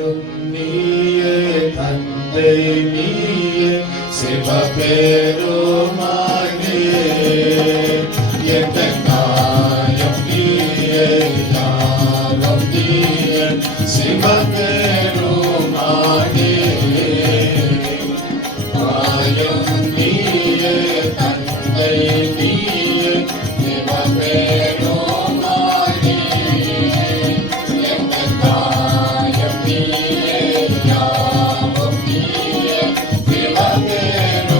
தாயும் நீயே தந்தை நீயே சிவபெருமானே எங்கள் தாயும் நீயே யாரும் நீயே சிவபெருமானே தாயும் நீயே தந்தை நீயே சிவபெருமானே எங்கள் தாயும் நீயே யாரும் நீயே சிவபெருமானே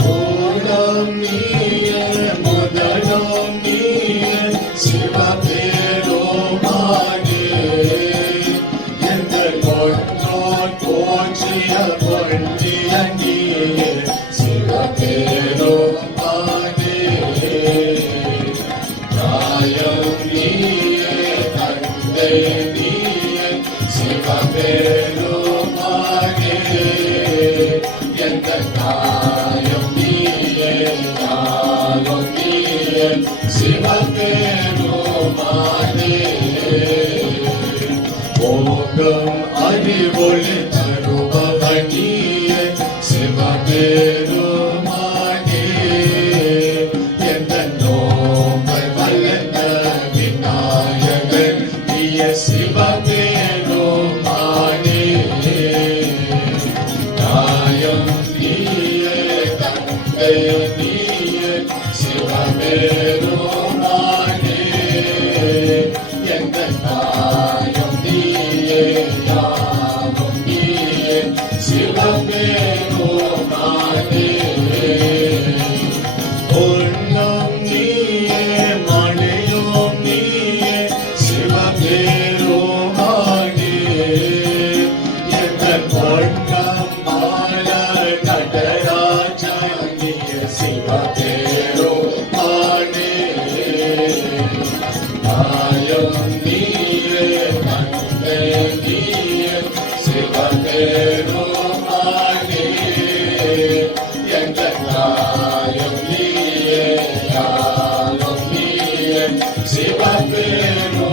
மூலம் நீயே முதலும் நீயே சிவபெருமானே எங்கள் பொன்னோர் போற்றிய பொன்னிய நீயே சிவபெருமானே தாயும் நீயே தந்தை நீயே சிவபெருமானே எங்கள் தாயும் நீயே யாரும் நீயே சிவபெருமானே ஓங்கம் அறிவொளி தருபவர் நீயே சிவபெருமானே எங்கள் நோம்பல் வல்லன விநாயகன் நீயே சிவபெருமானே தாயும் நீயே தந்தை நீயே சிவபெருமானே எங்கள் தாயும் நீயே யாரும் நீயே சிவபெருமானே பொன்னும் நீயே மணியும் நீயே சிவபெருமானே எங்கள் பொன்னம் மாலர் நடராஜா நீயே சிவபெருமானே தாயும் நீயே தந்தை நீயே சிவபெருமானே எங்கள் தாயும் நீயே யாரும் நீயே சிவபெருமானே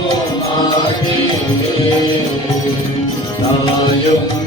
தாயும்